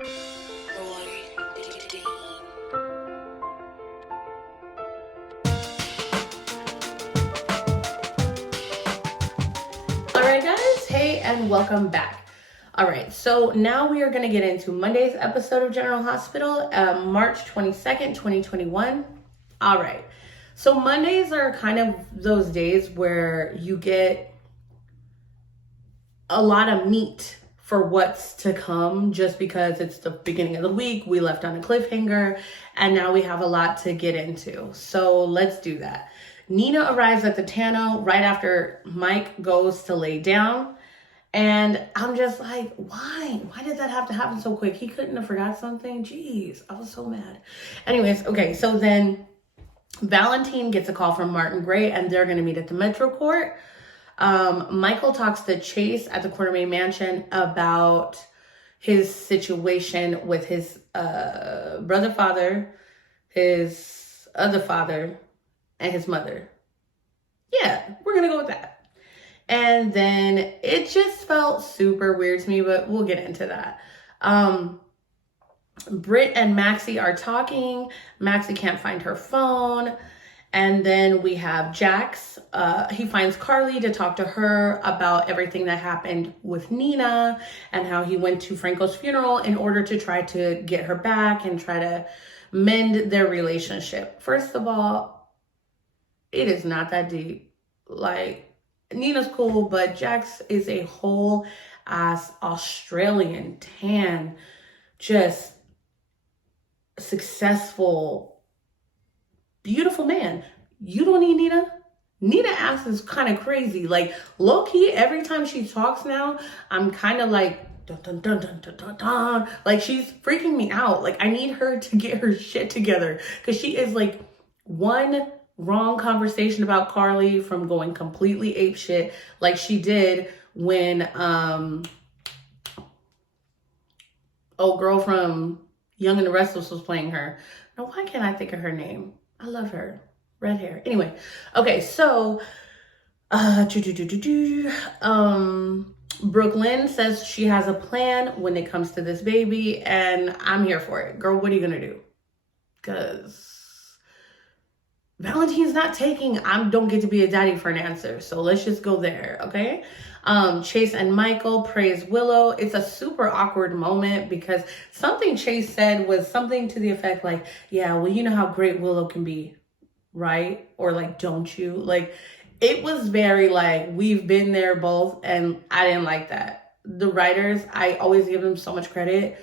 Alright guys, hey and welcome back. Alright, so now we are going to get into Monday's episode of General Hospital, March 22nd, 2021. Alright, so Mondays are kind of those days where you get a lot of meat for what's to come, just because it's the beginning of the week. We left on a cliffhanger and now we have a lot to get into. So let's do that. Nina arrives at the Tano right after Mike goes to lay down. And I'm just like, why? Why did that have to happen so quick? He couldn't have forgot something? Jeez, I was so mad. Anyways, okay, so then Valentine gets a call from Martin Gray and they're going to meet at the Metro Court. Michael talks to Chase at the Quartermaine Mansion about his situation with his father, his other father, and his mother. Yeah, we're gonna go with that. And then it just felt super weird to me, but we'll get into that. Britt and Maxie are talking. Maxie can't find her phone. And then we have Jax. He finds Carly to talk to her about everything that happened with Nina and how he went to Franco's funeral in order to try to get her back and try to mend their relationship. First of all, it is not that deep. Like, Nina's cool, but Jax is a whole ass Australian tan, just successful, beautiful man. You don't need Nina. Nina ass is kind of crazy. Like, low-key, every time she talks now, I'm kind of like, dun, dun, dun, dun, dun, dun, dun. Like, she's freaking me out. Like, I need her to get her shit together, because she is like one wrong conversation about Carly from going completely apeshit, like she did when old girl from Young and the Restless was playing her. Now, why can't I think of her name? I love her. Red hair. Anyway, okay, so Brooklyn says she has a plan when it comes to this baby, and I'm here for it. Girl, what are you gonna do? Because Valentine's not taking I don't get to be a daddy for an answer. So let's just go there, okay? Chase and Michael praise Willow. It's a super awkward moment because something Chase said was something to the effect like, yeah, well, you know how great Willow can be, right? Or like, don't you? Like, it was very like, we've been there both, and I didn't like that. The writers, I always give them so much credit.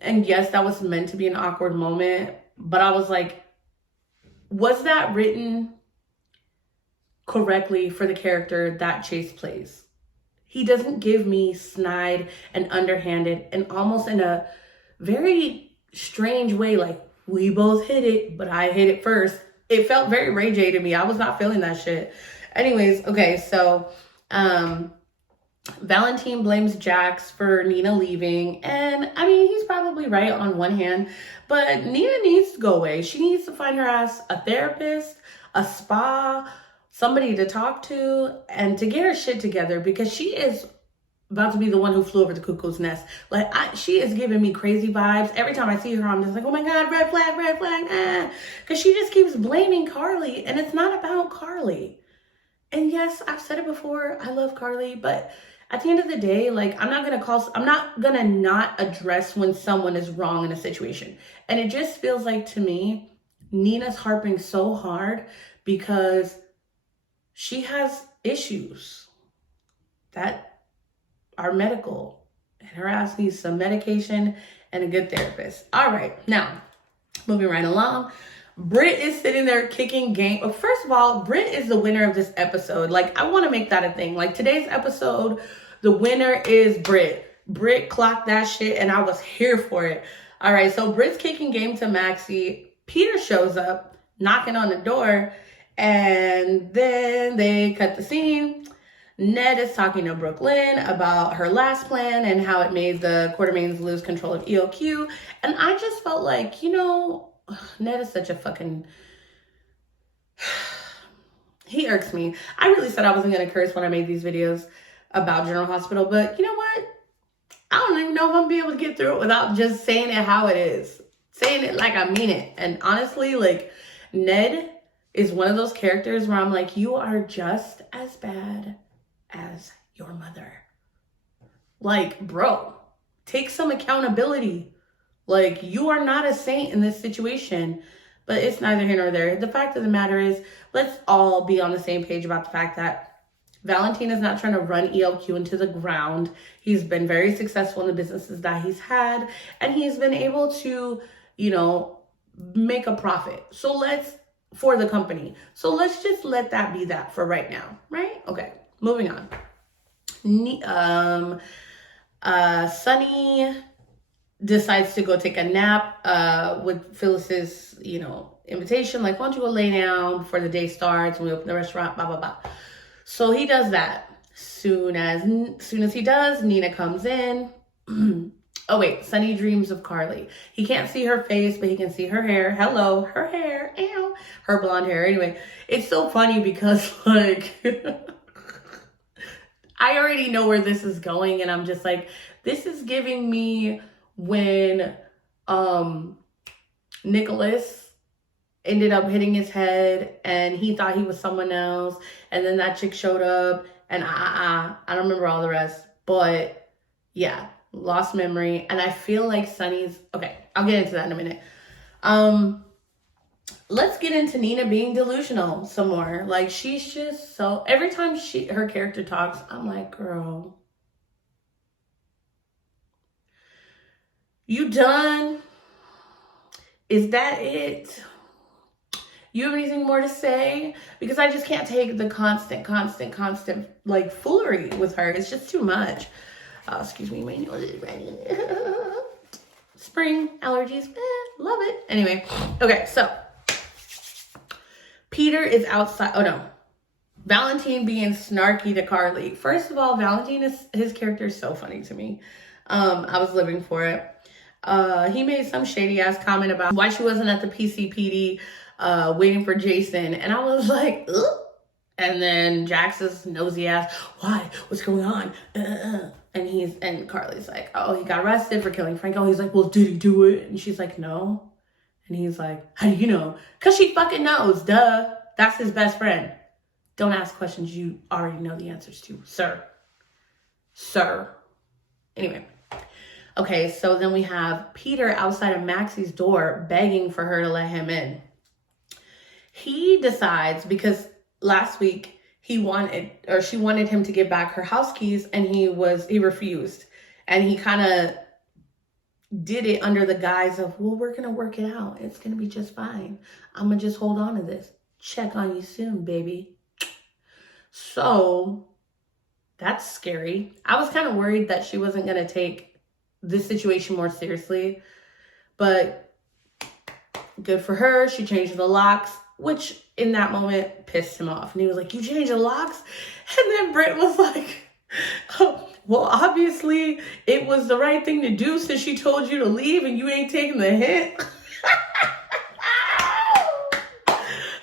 And yes, that was meant to be an awkward moment, but I was like, was that written correctly for the character that Chase plays? He doesn't give me snide and underhanded and almost in a very strange way, like, we both hit it, but I hit it first. It felt very Ray J to me. I was not feeling that shit. Anyways, okay, so Valentine blames Jax for Nina leaving. And I mean, he's probably right on one hand, but Nina needs to go away. She needs to find her ass a therapist, a spa, somebody to talk to, and to get her shit together, because she is about to be the one who flew over the cuckoo's nest. Like, she is giving me crazy vibes. Every time I see her, I'm just like, oh my God, red flag, because she just keeps blaming Carly, and it's not about Carly. And yes, I've said it before, I love Carly, but at the end of the day, like, I'm not gonna not address when someone is wrong in a situation. And it just feels like, to me, Nina's harping so hard because she has issues that are medical, and her ass needs some medication and a good therapist. All right, now, moving right along. Britt is sitting there kicking game. First of all, Britt is the winner of this episode. Like, I want to make that a thing. Like, today's episode, the winner is Britt. Britt clocked that shit, and I was here for it. All right, so Britt's kicking game to Maxie. Peter shows up, knocking on the door, and then they cut the scene. Ned is talking to Brooklyn about her last plan and how it made the Quartermaines lose control of EOQ. And I just felt like, you know, Ned is such a fucking... he irks me. I really said I wasn't going to curse when I made these videos about General Hospital, but you know what? I don't even know if I'm gonna be able to get through it without just saying it how it is. Saying it like I mean it. And honestly, like, Ned is one of those characters where I'm like, you are just as bad as your mother. Like, bro, take some accountability. Like, you are not a saint in this situation. But it's neither here nor there. The fact of the matter is, let's all be on the same page about the fact that Valentine is not trying to run ELQ into the ground. He's been very successful in the businesses that he's had, and he's been able to, make a profit. For the company. So let's just let that be that for right now, right? Okay, moving on. Sunny decides to go take a nap with Phyllis's, invitation. Like, why don't you go lay down before the day starts and we open the restaurant, blah, blah, blah. So he does that. Soon as he does, Nina comes in. Oh wait, Sunny dreams of Carly. He can't see her face, but he can see her hair. Hello, her hair. Ew. Her blonde hair. Anyway, it's so funny because like I already know where this is going, and I'm just like, this is giving me when Nicholas ended up hitting his head and he thought he was someone else, and then that chick showed up and I don't remember all the rest, but yeah, lost memory. And I feel like Sunny's okay, I'll get into that in a minute. Let's get into Nina being delusional some more. Like, she's just so, every time her character talks, I'm like, girl, you done? Is that it? You have anything more to say? Because I just can't take the constant, like, foolery with her. It's just too much. Excuse me, my nose is running. Spring allergies, love it. Anyway, okay, so Peter is outside. Oh no, Valentine being snarky to Carly. First of all, Valentine his character is so funny to me. I was living for it. He made some shady ass comment about why she wasn't at the PCPD waiting for Jason, and I was like, ugh. And then Jax's nosy ass, why? What's going on? And Carly's like, oh, he got arrested for killing Franco. He's like, well, did he do it? And she's like, no. And he's like, how do you know? Because she fucking knows, duh. That's his best friend. Don't ask questions you already know the answers to, sir. Sir. Anyway. Okay, so then we have Peter outside of Maxie's door begging for her to let him in. He decides, because last week she wanted him to give back her house keys, and he refused. And he kind of did it under the guise of, well, we're going to work it out. It's going to be just fine. I'm going to just hold on to this. Check on you soon, baby. So that's scary. I was kind of worried that she wasn't going to take this situation more seriously, but good for her. She changed the locks, which in that moment pissed him off. And he was like, you changed the locks? And then Britt was like, oh, well, obviously it was the right thing to do since she told you to leave and you ain't taking the hint.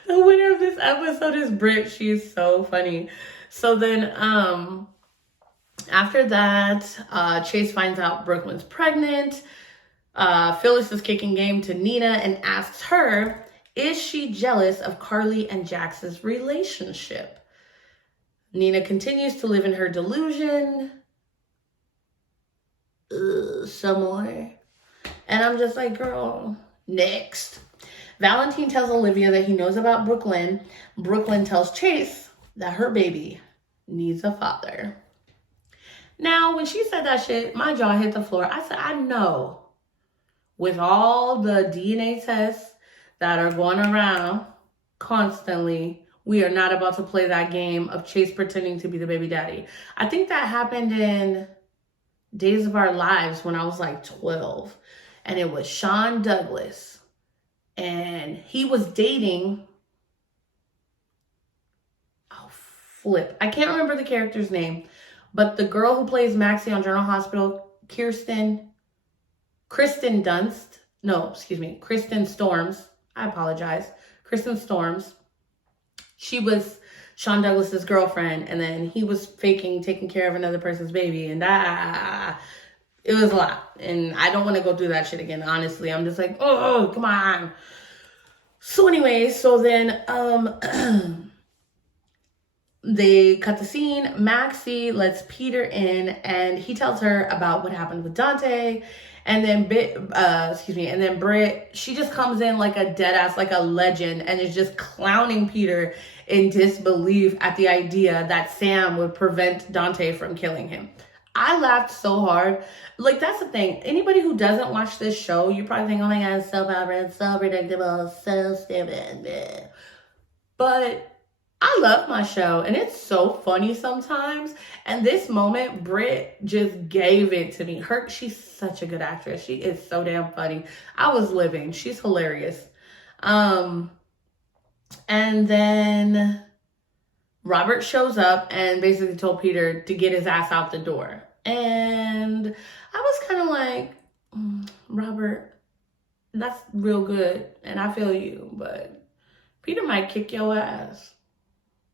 The winner of this episode is Britt. She is so funny. So then after that, Chase finds out Brooklyn's pregnant. Phyllis is kicking game to Nina and asks her, is she jealous of Carly and Jax's relationship? Nina continues to live in her delusion. Some more. And I'm just like, girl, next. Valentine tells Olivia that he knows about Brooklyn. Brooklyn tells Chase that her baby needs a father. Now, when she said that shit, my jaw hit the floor. I said, I know. With all the DNA tests that are going around constantly, we are not about to play that game of Chase pretending to be the baby daddy. I think that happened in Days of Our Lives when I was like 12. And it was Sean Douglas. And he was dating... Oh, flip. I can't remember the character's name. But the girl who plays Maxie on General Hospital, Kristen Dunst. No, excuse me. Kristen Storms. I apologize. Kristen Storms. She was Sean Douglas's girlfriend, and then he was faking taking care of another person's baby, and It was a lot. And I don't want to go through that shit again, honestly. I'm just like, oh, come on. So anyway, so then they cut the scene. Maxie lets Peter in and he tells her about what happened with Dante. And then and then Britt, she just comes in like a dead ass, like a legend, and is just clowning Peter in disbelief at the idea that Sam would prevent Dante from killing him. I laughed so hard. Like, that's the thing. Anybody who doesn't watch this show, you probably think, oh my God, it's so bad, so predictable, so stupid. But I love my show, and it's so funny sometimes. And this moment, Britt just gave it to me. She's such a good actress. She is so damn funny. I was living. She's hilarious. And then Robert shows up and basically told Peter to get his ass out the door. And I was kind of like, Robert, that's real good, and I feel you, but Peter might kick your ass.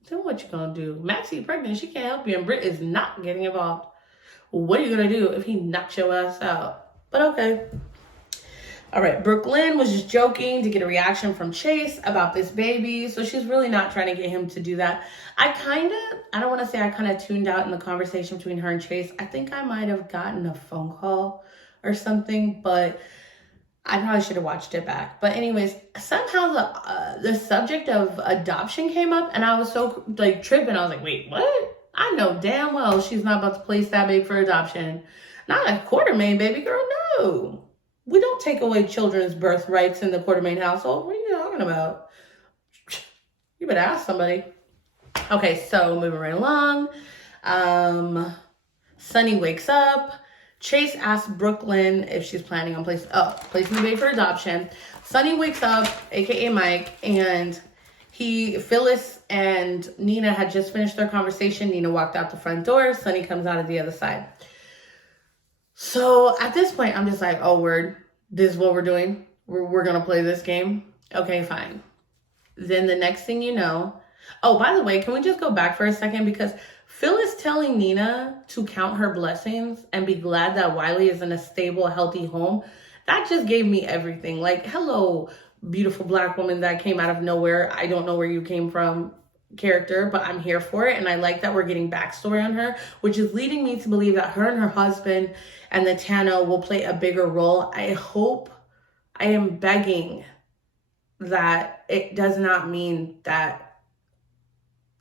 So what you gonna do? Maxie pregnant, she can't help you, and Britt is not getting involved. What are you gonna do if he knocks your ass out? But okay. All right, Brooklyn was just joking to get a reaction from Chase about this baby. So she's really not trying to get him to do that. I don't want to say I kind of tuned out in the conversation between her and Chase. I think I might have gotten a phone call or something, but I probably should have watched it back. But anyways, somehow the subject of adoption came up, and I was so like tripping. I was like, wait, what? I know damn well she's not about to place that baby for adoption. Not a Quartermaine baby girl, no. We don't take away children's birthrights in the Quartermaine household. What are you talking about? You better ask somebody. Okay, so moving right along. Sunny wakes up. Chase asks Brooklyn if she's planning on placing the baby for adoption. Sunny wakes up, aka Mike, and Phyllis and Nina had just finished their conversation. Nina walked out the front door. Sunny comes out of the other side. So at this point, I'm just like, oh, word, this is what we're doing. We're going to play this game. Okay, fine. Then the next thing you know, oh, by the way, can we just go back for a second? Because Phyllis telling Nina to count her blessings and be glad that Wiley is in a stable, healthy home, that just gave me everything. Like, hello, beautiful Black woman that came out of nowhere. I don't know where you came from character, but I'm here for it. And I like that we're getting backstory on her, which is leading me to believe that her and her husband and the Tano will play a bigger role. I am begging that it does not mean that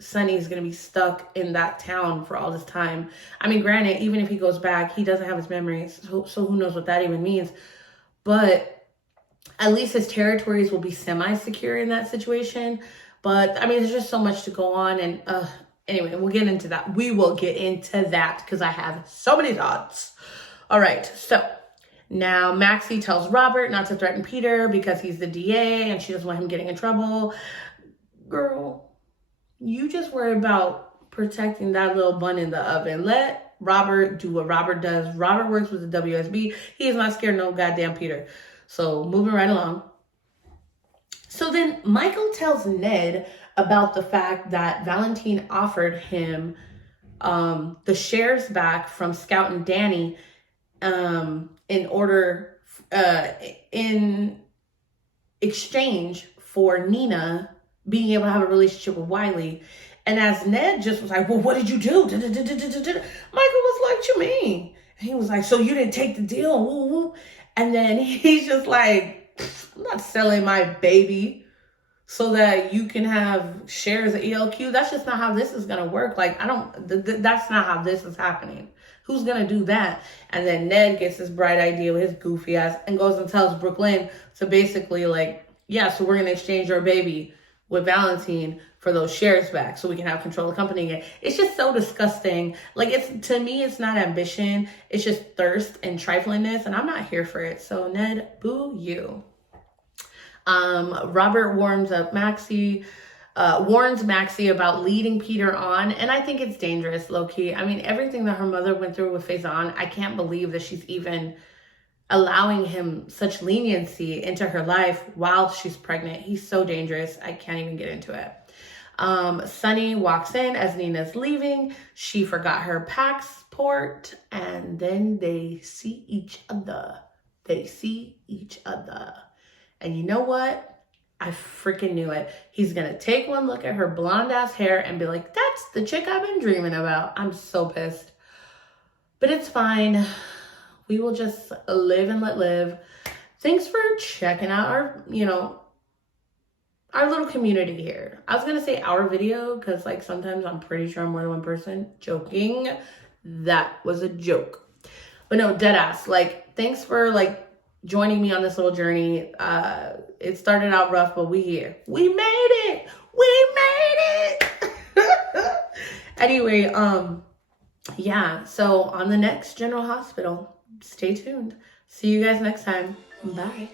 Sunny is going to be stuck in that town for all this time. I mean, granted, even if he goes back, he doesn't have his memories. So who knows what that even means. But at least his territories will be semi-secure in that situation. But I mean, there's just so much to go on. And anyway, we'll get into that. We will get into that because I have so many thoughts. All right. So now Maxie tells Robert not to threaten Peter because he's the DA and she doesn't want him getting in trouble. Girl, you just worry about protecting that little bun in the oven. Let Robert do what Robert does. Robert works with the WSB. He is not scared of no goddamn Peter. So moving right along. So then Michael tells Ned about the fact that Valentine offered him the shares back from Scout and Danny in exchange for Nina being able to have a relationship with Wiley. And as Ned just was like, well, what did you do? Michael was like, what you mean? And he was like, so you didn't take the deal? Woo, woo. And then he's just like, I'm not selling my baby so that you can have shares of ELQ. That's just not how this is going to work. Like, that's not how this is happening. Who's going to do that? And then Ned gets this bright idea with his goofy ass and goes and tells Brooklyn to basically like, yeah, so we're going to exchange your baby with Valentine for those shares back so we can have control of the company again. It's just so disgusting. Like, to me, it's not ambition. It's just thirst and triflingness, and I'm not here for it. So Ned, boo you. Robert warns Maxie about leading Peter on, and I think it's dangerous, low-key. I mean, everything that her mother went through with Faison, I can't believe that she's even allowing him such leniency into her life while she's pregnant. He's so dangerous. I can't even get into it. Sunny walks in as Nina's leaving. She forgot her packs passport, and then they see each other. They see each other. And you know what? I freaking knew it. He's gonna take one look at her blonde ass hair and be like, that's the chick I've been dreaming about. I'm so pissed. But it's fine. We will just live and let live. Thanks for checking out our, our little community here. I was gonna say our video because like sometimes I'm pretty sure I'm more than one person. Joking. That was a joke. But no, dead ass. Like, thanks for like joining me on this little journey. It started out rough, but we here. We made it. We made it. Anyway, yeah. So on the next General Hospital, stay tuned. See you guys next time. Bye.